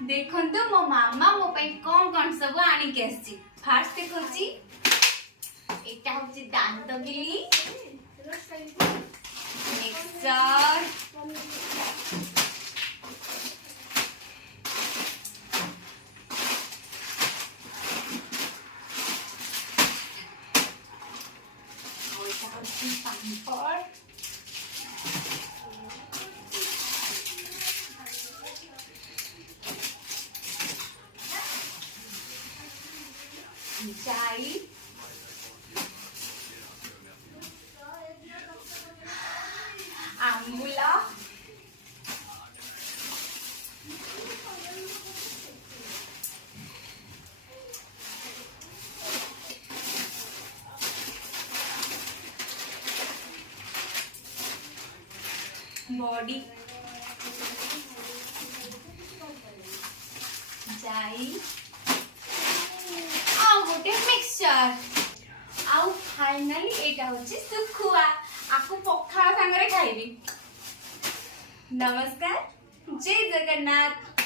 देखो मो मामा मो पे कौन कौन सब आनी के आसी। फास्ट देखोची एटा होची दांत गिली मिक्सर ओइटा होची पापड़ चाय आंबुला बॉडी चाय गोटे मिक्सचर आउ फाइनली एटा होची सुखुआ आकु पखाळ संगरे खाइबी। नमस्कार जय जगन्नाथ।